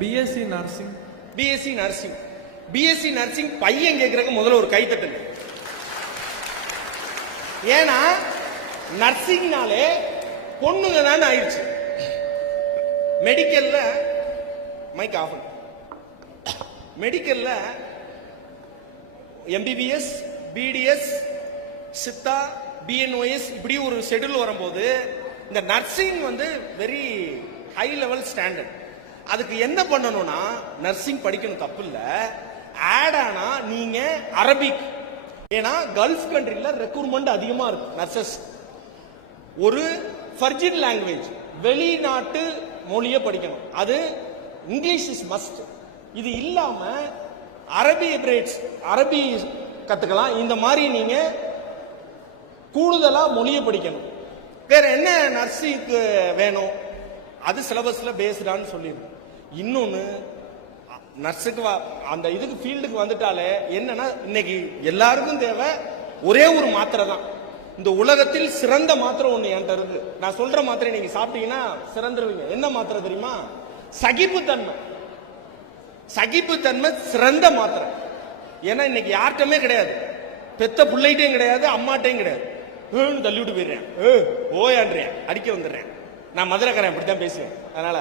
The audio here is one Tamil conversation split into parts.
BSc nursing. BSc nursing. BSc nursing பையன் கேட்கறதுக்கு முதல்ல ஒரு கைத்தட்டல். ஏன்னா நர்சிங்னாலே பொண்ணுங்க தான் ஆயிடுச்சு. மெடிக்கல்ல மைக் ஆஃப். மெடிக்கல்ல எம்பிபிஎஸ், பிடிஎஸ், சித்தா, பிஎன்ஓஎஸ் இப்படி ஒரு ஷெட்யூல் வரும்போது இந்த nursing very high level standard. அதுக்கு என்ன பண்ணணும்னா நர்சிங் படிக்கணும், தப்பு இல்ல. ஆட் ஆனா நீங்க அரபிக், ஏன்னா கல்ஃப் கண்ட்ரில ரெக்ரூட்மெண்ட் அதிகமா இருக்கு நர்சஸ். ஒரு ஃபர்ஜின் லாங்குவேஜ், வெளிநாட்டு மொழியை படிக்கணும், அது இங்கிலீஷ் இஸ் மஸ்ட். இது இல்லாம அரபி எபிரேட்ஸ், அரபி கத்துக்கலாம். இந்த மாதிரி நீங்க கூடுதலா மொழியை படிக்கணும். வேற என்ன நர்சிங்க்கு வேணும், அது சிலபஸ்ல பேஸ்டான்னு சொல்லிடும். இன்னொன்னு நர்ஸுக்கு அந்த இதுக்கு ஃபீல்டுக்கு வந்துட்டாலே என்னன்னா இன்னைக்கு எல்லாருக்கும் தேவை ஒரே ஒரு மாத்திரை தான். இந்த உலகத்தில் சிறந்த மாத்திரை ஒண்ணு என்கிட்ட இருக்கு. நான் சொல்ற மாத்திரை நீங்க சாப்பிட்டீங்கன்னா சிறந்துருவீங்க. என்ன மாத்திரை தெரியுமா? சகிப்புத்தன்மை. சகிப்புத்தன்மை சிறந்த மாத்திரை. ஏன்னா இன்னைக்கு யார்கிட்டமே கிடையாது, பெத்த பிள்ளைகிட்டையும் கிடையாது, அம்மாட்டையும் கிடையாது. தள்ளி விட்டு போயிடுறேன், ஓயான்றேன், அடிக்க வந்துடுறேன். நான் மதுரைக்காரன், அப்படித்தான் பேசுவேன். அதனால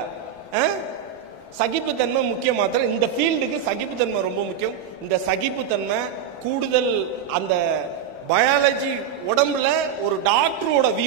சகிப்புத்தன்மை முக்கிய மாத்திரை. இந்த ஃபீல்டுக்கு சகிப்புத்தன்மை ரொம்ப முக்கியம். இந்த சகிப்புத்தன்மை கூடுதல் அந்த பயாலஜி உடம்புல ஒரு டாக்டரோட வியூ